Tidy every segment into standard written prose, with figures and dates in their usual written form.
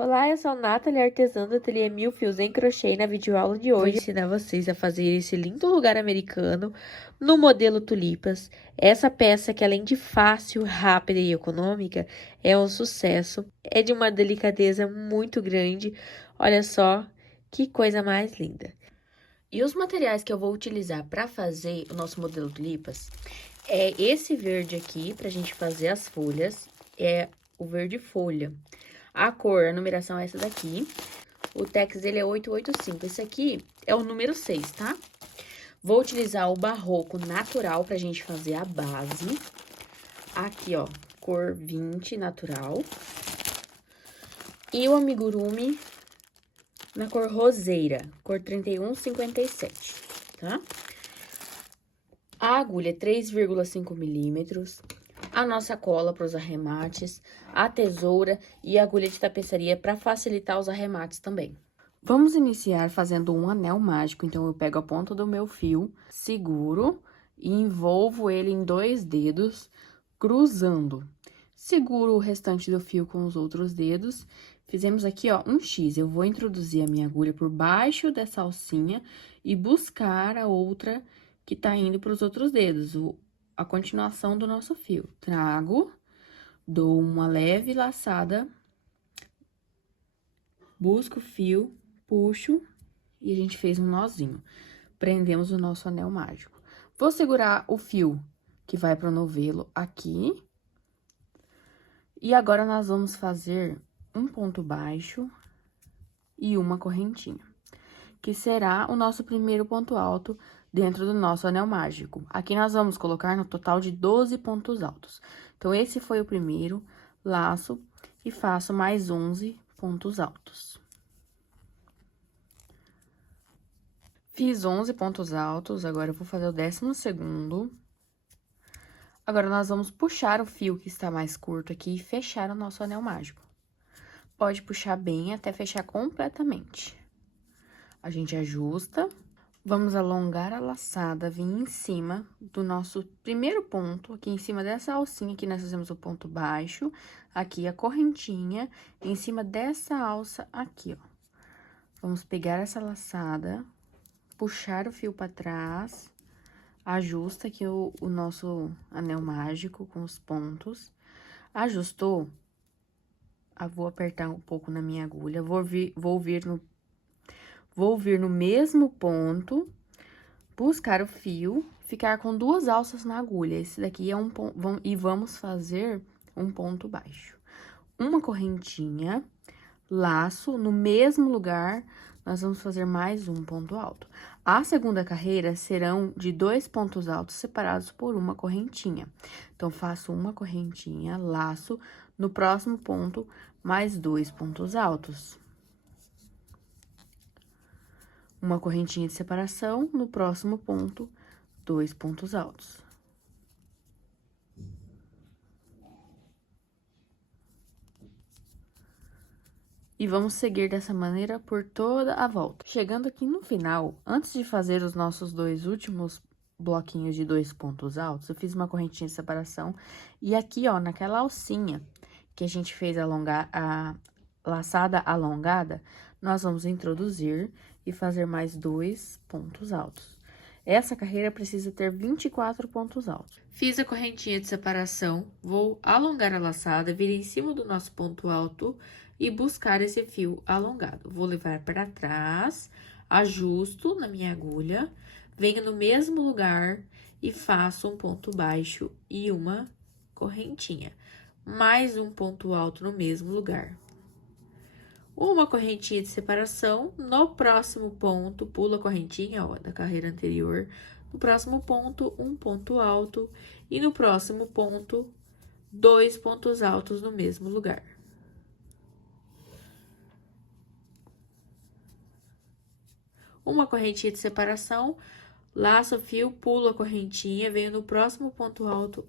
Olá, eu sou a Nathalie, artesã do Ateliê Mil Fios em Crochê, e na videoaula de hoje vou ensinar vocês a fazer esse lindo lugar americano no modelo tulipas. Essa peça, que além de fácil, rápida e econômica, é um sucesso, é de uma delicadeza muito grande. Olha só que coisa mais linda. E os materiais que eu vou utilizar para fazer o nosso modelo tulipas é esse verde aqui, para a gente fazer as folhas, é o verde folha. A cor, a numeração é essa daqui. O tex ele é 885. Esse aqui é o número 6, tá? Vou utilizar o barroco natural pra gente fazer a base. Aqui, ó, cor 20 natural. E o amigurumi na cor roseira, cor 3157, tá? A agulha é 3,5 milímetros. A nossa cola para os arremates, a tesoura e a agulha de tapeçaria para facilitar os arremates também. Vamos iniciar fazendo um anel mágico, então eu pego a ponta do meu fio, seguro e envolvo ele em 2 dedos, cruzando. Seguro o restante do fio com os outros dedos. Fizemos aqui, ó, um X. Eu vou introduzir a minha agulha por baixo dessa alcinha e buscar a outra que tá indo para os outros dedos, a continuação do nosso fio. Trago, dou uma leve laçada, busco o fio, puxo e a gente fez um nozinho. Prendemos o nosso anel mágico. Vou segurar o fio que vai pro novelo aqui. E agora, nós vamos fazer um ponto baixo e uma correntinha, que será o nosso primeiro ponto alto dentro do nosso anel mágico. Aqui nós vamos colocar no total de 12 pontos altos. Então, esse foi o primeiro, laço e faço mais 11 pontos altos. Fiz 11 pontos altos, agora eu vou fazer o 12º. Agora, nós vamos puxar o fio que está mais curto aqui e fechar o nosso anel mágico. Pode puxar bem até fechar completamente. A gente ajusta. Vamos alongar a laçada, vir em cima do nosso primeiro ponto, aqui em cima dessa alcinha, aqui nós fazemos o ponto baixo, aqui a correntinha, em cima dessa alça aqui, ó. Vamos pegar essa laçada, puxar o fio para trás, ajusta aqui o nosso anel mágico com os pontos. Ajustou, vou apertar um pouco na minha agulha, vou vir no mesmo ponto, buscar o fio, ficar com 2 alças na agulha. Esse daqui é um ponto, e vamos fazer um ponto baixo. Uma correntinha, laço, no mesmo lugar, nós vamos fazer mais um ponto alto. A segunda carreira serão de 2 pontos altos separados por uma correntinha. Então, faço uma correntinha, laço, no próximo ponto, mais 2 pontos altos. Uma correntinha de separação, no próximo ponto, 2 pontos altos. E vamos seguir dessa maneira por toda a volta. Chegando aqui no final, antes de fazer os nossos 2 últimos bloquinhos de 2 pontos altos, eu fiz uma correntinha de separação. E aqui, ó, naquela alcinha que a gente fez a laçada alongada, nós vamos introduzir e fazer mais 2 pontos altos. Essa carreira precisa ter 24 pontos altos. Fiz a correntinha de separação, vou alongar a laçada, vir em cima do nosso ponto alto e buscar esse fio alongado. Vou levar para trás, ajusto na minha agulha, venho no mesmo lugar e faço um ponto baixo e uma correntinha. Mais um ponto alto no mesmo lugar. Uma correntinha de separação, no próximo ponto, pulo a correntinha, ó, da carreira anterior. No próximo ponto, um ponto alto. E no próximo ponto, 2 pontos altos no mesmo lugar. Uma correntinha de separação, laço o fio, pulo a correntinha, venho no próximo ponto alto,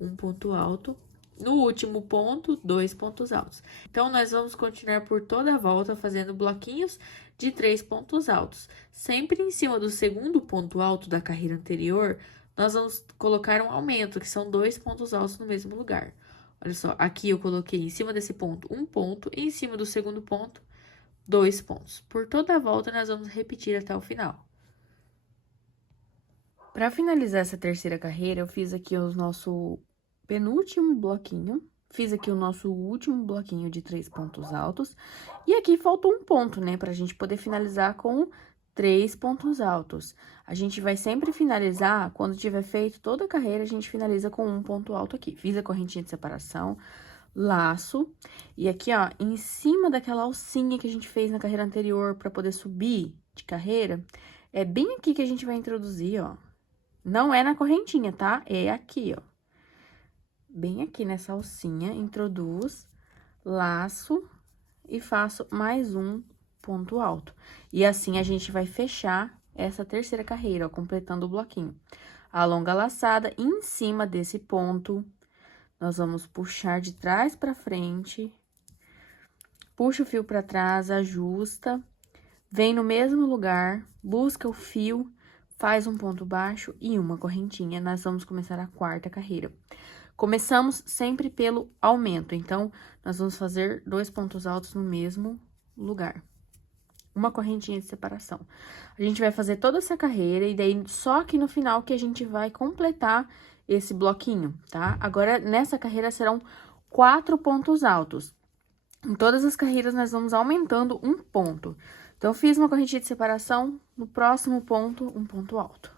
um ponto alto. No último ponto, 2 pontos altos. Então, nós vamos continuar por toda a volta fazendo bloquinhos de 3 pontos altos. Sempre em cima do segundo ponto alto da carreira anterior, nós vamos colocar um aumento, que são 2 pontos altos no mesmo lugar. Olha só, aqui eu coloquei em cima desse ponto 1 ponto e em cima do segundo ponto 2 pontos. Por toda a volta, nós vamos repetir até o final. Para finalizar essa terceira carreira, eu fiz aqui o nosso penúltimo bloquinho. Fiz aqui o nosso último bloquinho de 3 pontos altos. E aqui faltou um ponto, né? Pra gente poder finalizar com 3 pontos altos. A gente vai sempre finalizar, quando tiver feito toda a carreira, a gente finaliza com um ponto alto aqui. Fiz a correntinha de separação, laço. E aqui, ó, em cima daquela alcinha que a gente fez na carreira anterior pra poder subir de carreira, é bem aqui que a gente vai introduzir, ó. Não é na correntinha, tá? É aqui, ó. Bem aqui nessa alcinha, introduz, laço e faço mais um ponto alto. E assim, a gente vai fechar essa terceira carreira, ó, completando o bloquinho. Alonga a laçada, e em cima desse ponto, nós vamos puxar de trás pra frente, puxa o fio pra trás, ajusta, vem no mesmo lugar, busca o fio, faz um ponto baixo e uma correntinha. Nós vamos começar a quarta carreira. Começamos sempre pelo aumento, então, nós vamos fazer 2 pontos altos no mesmo lugar. Uma correntinha de separação. A gente vai fazer toda essa carreira e daí só aqui no final que a gente vai completar esse bloquinho, tá? Agora, nessa carreira serão 4 pontos altos. Em todas as carreiras, nós vamos aumentando um ponto. Então, eu fiz uma correntinha de separação, no próximo ponto, um ponto alto.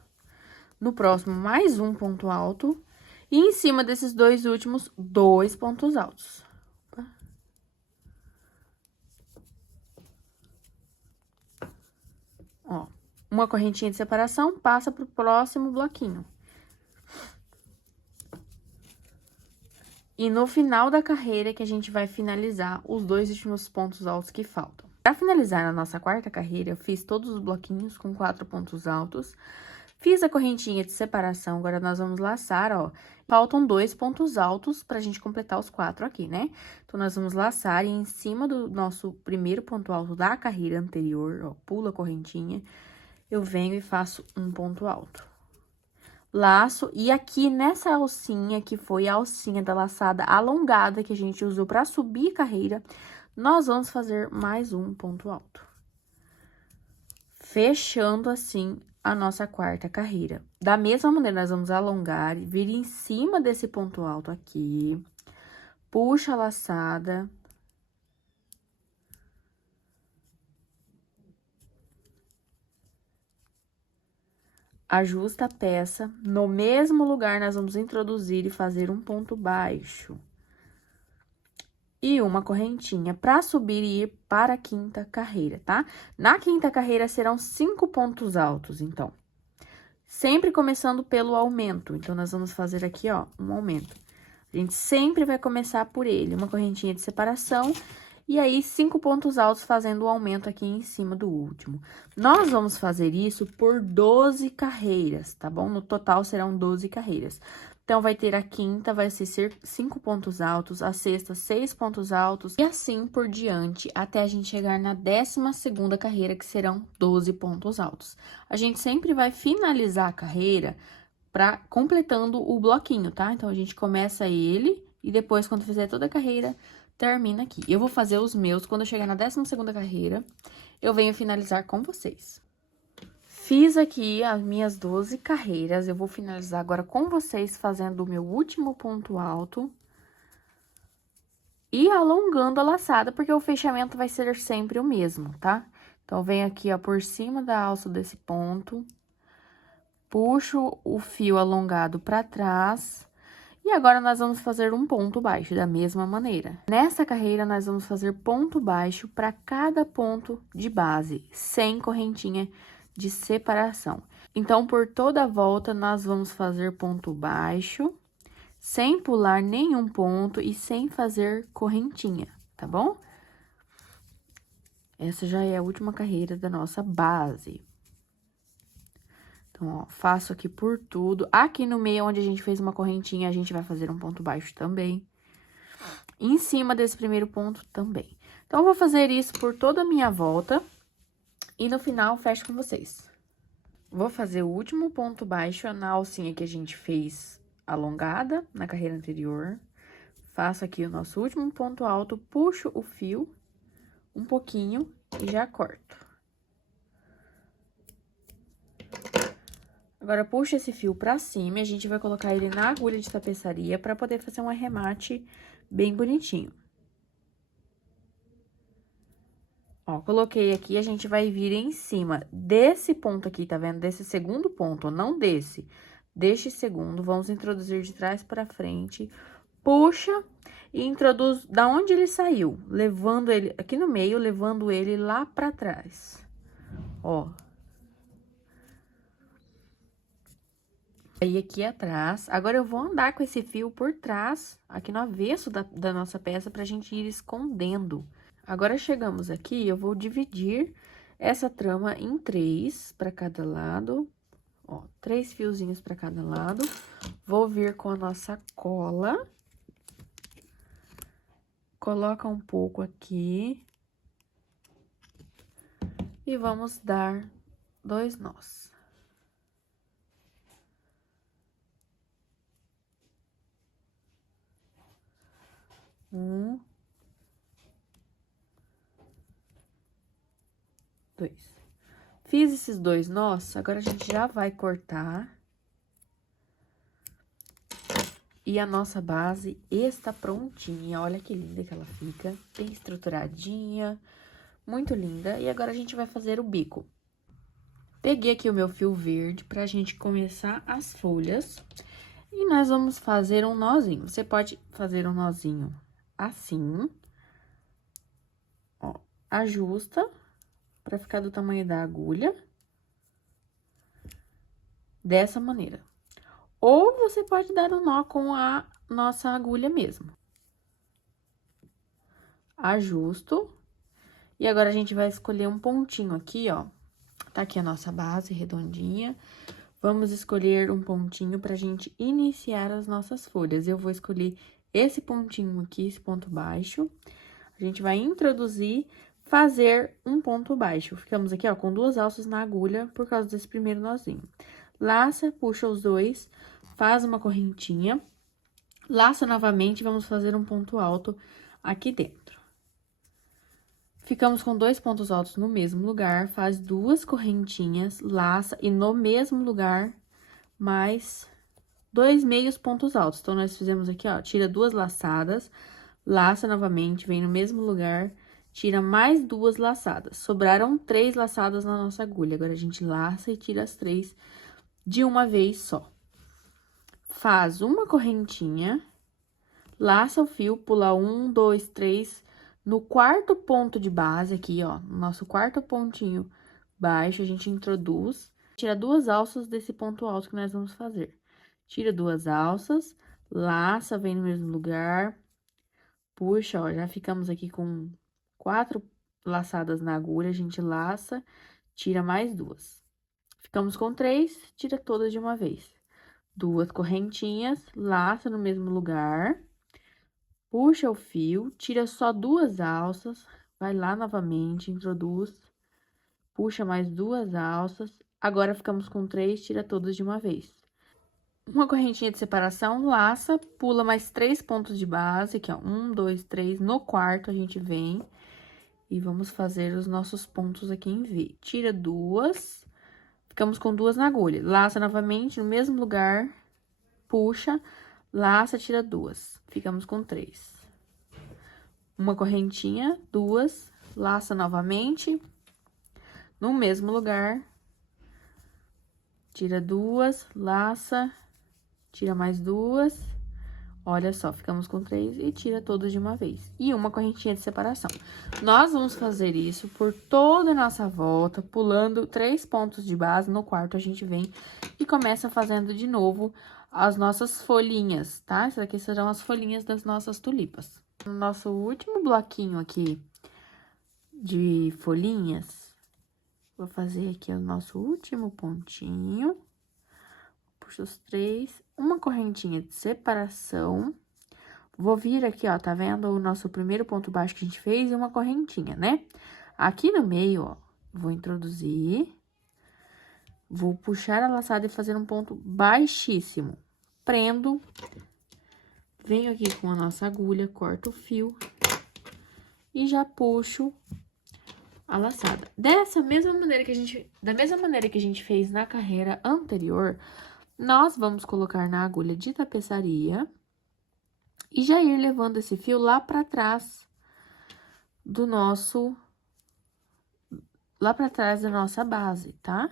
No próximo, mais um ponto alto. E em cima desses dois últimos, 2 pontos altos. Ó, uma correntinha de separação, passa pro próximo bloquinho. E no final da carreira que a gente vai finalizar os 2 últimos pontos altos que faltam. Para finalizar a nossa quarta carreira, eu fiz todos os bloquinhos com 4 pontos altos. Fiz a correntinha de separação, agora nós vamos laçar, ó. Faltam 2 pontos altos pra gente completar os 4 aqui, né? Então, nós vamos laçar e em cima do nosso primeiro ponto alto da carreira anterior, ó, pula a correntinha, eu venho e faço um ponto alto. Laço, e aqui nessa alcinha, que foi a alcinha da laçada alongada que a gente usou pra subir carreira, nós vamos fazer mais um ponto alto. Fechando assim a nossa quarta carreira. Da mesma maneira, nós vamos alongar, vir em cima desse ponto alto aqui, puxa a laçada. Ajusta a peça, no mesmo lugar nós vamos introduzir e fazer um ponto baixo. E uma correntinha para subir e ir para a quinta carreira, tá? Na quinta carreira serão 5 pontos altos, então. Sempre começando pelo aumento. Então, nós vamos fazer aqui, ó, um aumento. A gente sempre vai começar por ele, uma correntinha de separação. E aí, 5 pontos altos fazendo o aumento aqui em cima do último. Nós vamos fazer isso por 12 carreiras, tá bom? No total, serão 12 carreiras. Então, vai ter a quinta, vai ser 5 pontos altos, a sexta, 6 pontos altos, e assim por diante, até a gente chegar na 12ª carreira, que serão 12 pontos altos. A gente sempre vai finalizar a carreira completando o bloquinho, tá? Então, a gente começa ele, e depois, quando fizer toda a carreira, termina aqui. Eu vou fazer os meus, quando eu chegar na 12ª carreira, eu venho finalizar com vocês. Fiz aqui as minhas 12 carreiras, eu vou finalizar agora com vocês fazendo o meu último ponto alto. E alongando a laçada, porque o fechamento vai ser sempre o mesmo, tá? Então, venho aqui, ó, por cima da alça desse ponto, puxo o fio alongado pra trás. E agora, nós vamos fazer um ponto baixo, da mesma maneira. Nessa carreira, nós vamos fazer ponto baixo para cada ponto de base, sem correntinha de separação. Então, por toda a volta, nós vamos fazer ponto baixo, sem pular nenhum ponto e sem fazer correntinha, tá bom? Essa já é a última carreira da nossa base. Então, ó, faço aqui por tudo. Aqui no meio, onde a gente fez uma correntinha, a gente vai fazer um ponto baixo também. Em cima desse primeiro ponto também. Então, eu vou fazer isso por toda a minha volta. E no final, fecho com vocês. Vou fazer o último ponto baixo na alcinha que a gente fez alongada na carreira anterior. Faço aqui o nosso último ponto alto, puxo o fio um pouquinho e já corto. Agora, puxa esse fio pra cima e a gente vai colocar ele na agulha de tapeçaria pra poder fazer um arremate bem bonitinho. Ó, coloquei aqui, a gente vai vir em cima desse ponto aqui, tá vendo? Desse segundo ponto, não desse. Deste segundo, vamos introduzir de trás pra frente, puxa e introduz da onde ele saiu, levando ele aqui no meio, levando ele lá pra trás. Ó. Aí, aqui atrás, agora eu vou andar com esse fio por trás, aqui no avesso da nossa peça, pra gente ir escondendo. Agora, chegamos aqui, eu vou dividir essa trama em 3 pra cada lado, ó, 3 fiozinhos pra cada lado. Vou vir com a nossa cola, coloca um pouco aqui, e vamos dar 2 nós. Um, 2. Fiz esses 2 nós, agora a gente já vai cortar. E a nossa base está prontinha, olha que linda que ela fica, bem estruturadinha, muito linda. E agora a gente vai fazer o bico. Peguei aqui o meu fio verde pra gente começar as folhas. E nós vamos fazer um nozinho. Você pode fazer um nozinho assim, ó, ajusta pra ficar do tamanho da agulha, dessa maneira. Ou você pode dar um nó com a nossa agulha mesmo. Ajusto. E agora, a gente vai escolher um pontinho aqui, ó. Tá aqui a nossa base redondinha. Vamos escolher um pontinho pra gente iniciar as nossas folhas. Eu vou escolher esse pontinho aqui, esse ponto baixo. A gente vai introduzir, fazer um ponto baixo. Ficamos aqui, ó, com 2 alças na agulha por causa desse primeiro nozinho. Laça, puxa os 2, faz uma correntinha, laça novamente, vamos fazer um ponto alto aqui dentro. Ficamos com 2 pontos altos no mesmo lugar, faz 2 correntinhas, laça e no mesmo lugar, mais 2 meios pontos altos. Então, nós fizemos aqui, ó, tira 2 laçadas, laça novamente, vem no mesmo lugar, tira mais 2 laçadas. Sobraram 3 laçadas na nossa agulha. Agora, a gente laça e tira as 3 de uma vez só. Faz uma correntinha, laça o fio, pula 1, 2, 3, no quarto ponto de base aqui, ó, no nosso quarto pontinho baixo, a gente introduz, tira 2 alças desse ponto alto que nós vamos fazer. Tira 2 alças, laça, vem no mesmo lugar, puxa, ó, já ficamos aqui com 4 laçadas na agulha, a gente laça, tira mais 2. Ficamos com 3, tira todas de uma vez. 2 correntinhas, laça no mesmo lugar, puxa o fio, tira só 2 alças, vai lá novamente, introduz, puxa mais 2 alças, agora ficamos com 3, tira todas de uma vez. Uma correntinha de separação, laça, pula mais 3 pontos de base, aqui ó, 1, 2, 3, no quarto a gente vem e vamos fazer os nossos pontos aqui em V. Tira 2, ficamos com 2 na agulha, laça novamente no mesmo lugar, puxa, laça, tira 2, ficamos com 3. Uma correntinha, 2, laça novamente, no mesmo lugar, tira 2, laça, tira mais 2, olha só, ficamos com 3 e tira todos de uma vez. E uma correntinha de separação. Nós vamos fazer isso por toda a nossa volta, pulando 3 pontos de base, no quarto a gente vem e começa fazendo de novo as nossas folhinhas, tá? Essas aqui serão as folhinhas das nossas tulipas. No nosso último bloquinho aqui de folhinhas, vou fazer aqui o nosso último pontinho, puxo os 3, uma correntinha de separação, vou vir aqui, ó, tá vendo o nosso primeiro ponto baixo que a gente fez e uma correntinha, né? Aqui no meio, ó, vou introduzir, vou puxar a laçada e fazer um ponto baixíssimo, prendo, Venho aqui com a nossa agulha, corto o fio e já puxo a laçada. Da mesma maneira que a gente fez na carreira anterior, nós vamos colocar na agulha de tapeçaria e já ir levando esse fio lá pra trás do nosso... lá pra trás da nossa base, tá?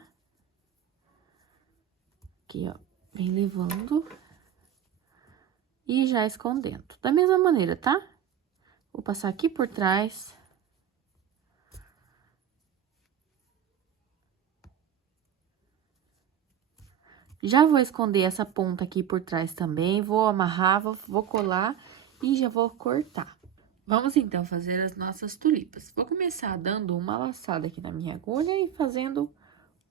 Aqui, ó, vem levando e já escondendo. Da mesma maneira, tá? Vou passar aqui por trás. Já vou esconder essa ponta aqui por trás também, vou amarrar, vou colar e já vou cortar. Vamos, então, fazer as nossas tulipas. Vou começar dando uma laçada aqui na minha agulha e fazendo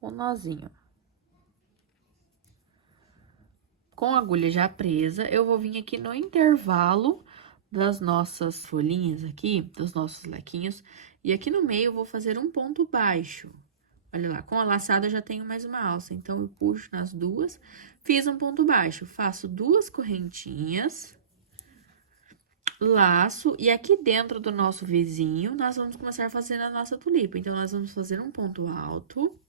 um nozinho. Com a agulha já presa, eu vou vir aqui no intervalo das nossas folhinhas aqui, dos nossos lequinhos, e aqui no meio eu vou fazer um ponto baixo. Olha lá, com a laçada eu já tenho mais uma alça, então eu puxo nas duas, fiz um ponto baixo, faço duas correntinhas, laço, e aqui dentro do nosso vizinho, nós vamos começar fazendo a nossa tulipa. Então, nós vamos fazer um ponto alto,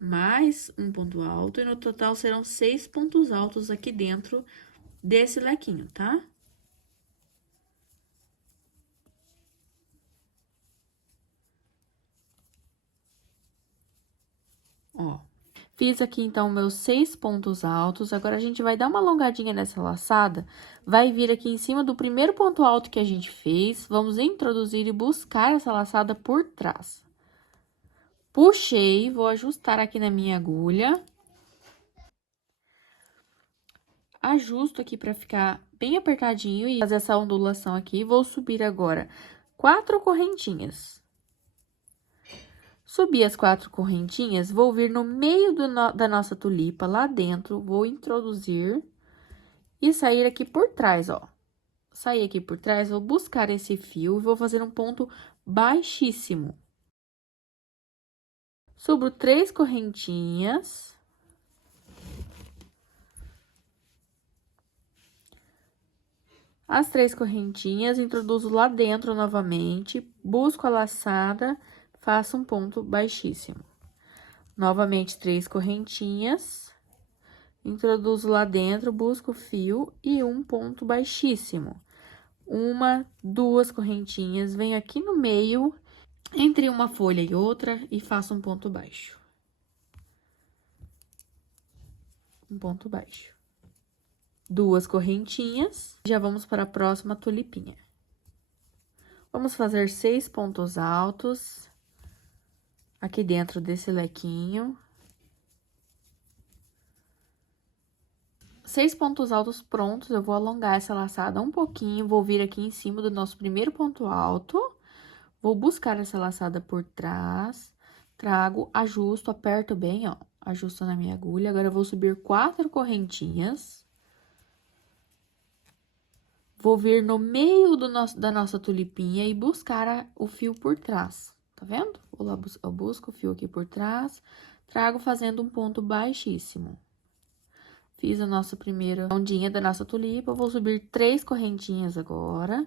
mais um ponto alto, e no total serão 6 pontos altos aqui dentro desse lequinho, tá? Ó, fiz aqui, então, meus 6 pontos altos. Agora, a gente vai dar uma alongadinha nessa laçada, vai vir aqui em cima do primeiro ponto alto que a gente fez, vamos introduzir e buscar essa laçada por trás. Puxei, vou ajustar aqui na minha agulha. Ajusto aqui pra ficar bem apertadinho e fazer essa ondulação aqui. Vou subir agora 4 correntinhas. Subi as 4 correntinhas, vou vir no meio da nossa tulipa, lá dentro, vou introduzir e sair aqui por trás, ó. Sair aqui por trás, vou buscar esse fio e vou fazer um ponto baixíssimo. Subo 3 correntinhas. As 3 correntinhas, introduzo lá dentro novamente, busco a laçada, faço um ponto baixíssimo. Novamente, 3 correntinhas, introduzo lá dentro, busco o fio e um ponto baixíssimo. Uma, 2 correntinhas, venho aqui no meio, entre uma folha e outra, e faço um ponto baixo. Um ponto baixo. 2 correntinhas, já vamos para a próxima tulipinha. Vamos fazer 6 pontos altos aqui dentro desse lequinho. 6 pontos altos prontos, eu vou alongar essa laçada um pouquinho, vou vir aqui em cima do nosso primeiro ponto alto, vou buscar essa laçada por trás, trago, ajusto, aperto bem, ó, ajusto na minha agulha. Agora, eu vou subir 4 correntinhas. Vou vir no meio da nossa tulipinha e buscar o fio por trás, tá vendo? Vou lá, eu busco o fio aqui por trás, trago fazendo um ponto baixíssimo. Fiz a nossa primeira ondinha da nossa tulipa, vou subir 3 correntinhas agora,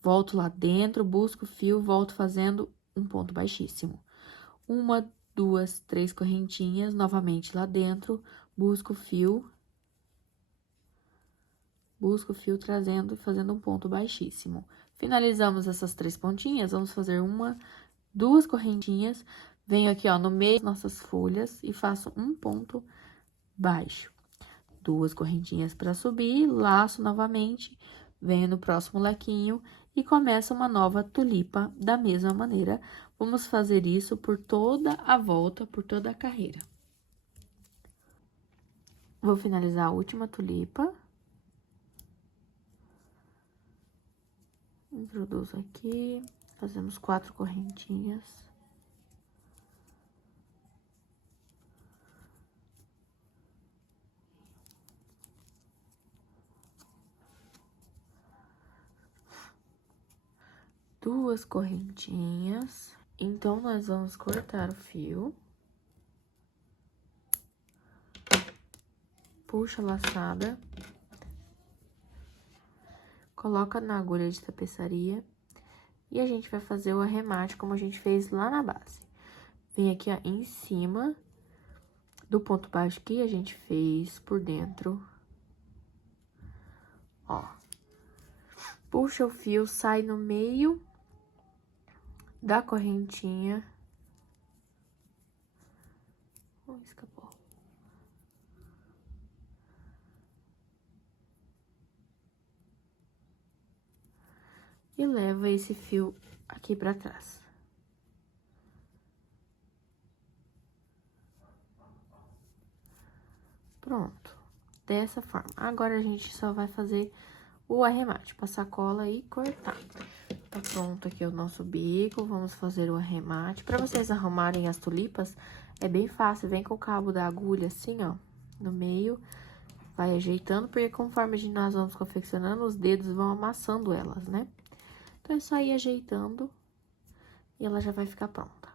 volto lá dentro, busco o fio, volto fazendo um ponto baixíssimo. 1, 2, 3 correntinhas, novamente lá dentro, busco o fio. Busco o fio trazendo e fazendo um ponto baixíssimo. Finalizamos essas 3 pontinhas, vamos fazer 1, 2 correntinhas. Venho aqui, ó, no meio das nossas folhas e faço um ponto baixo. 2 correntinhas para subir, laço novamente, venho no próximo lequinho e começa uma nova tulipa da mesma maneira. Vamos fazer isso por toda a volta, por toda a carreira. Vou finalizar a última tulipa. Introduzo aqui, fazemos 4 correntinhas. Duas correntinhas. Então, nós vamos cortar o fio. Puxa a laçada. coloca na agulha de tapeçaria e a gente vai fazer o arremate como a gente fez lá na base. Vem aqui, ó, em cima do ponto baixo que a gente fez por dentro, ó. Puxa o fio, sai no meio da correntinha. Escapou. E leva esse fio aqui pra trás. Pronto. Dessa forma. Agora, a gente só vai fazer o arremate. Passar cola e cortar. Tá pronto aqui o nosso bico. Vamos fazer o arremate. Pra vocês arrumarem as tulipas, é bem fácil. Vem com o cabo da agulha assim, ó, no meio. Vai ajeitando, porque conforme nós vamos confeccionando, os dedos vão amassando elas, né? Então, é só ir ajeitando e ela já vai ficar pronta.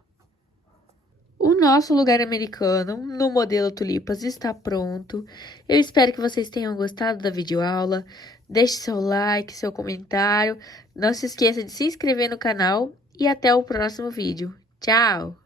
O nosso lugar americano no modelo tulipas está pronto. Eu espero que vocês tenham gostado da videoaula. Deixe seu like, seu comentário. Não se esqueça de se inscrever no canal e até o próximo vídeo. Tchau!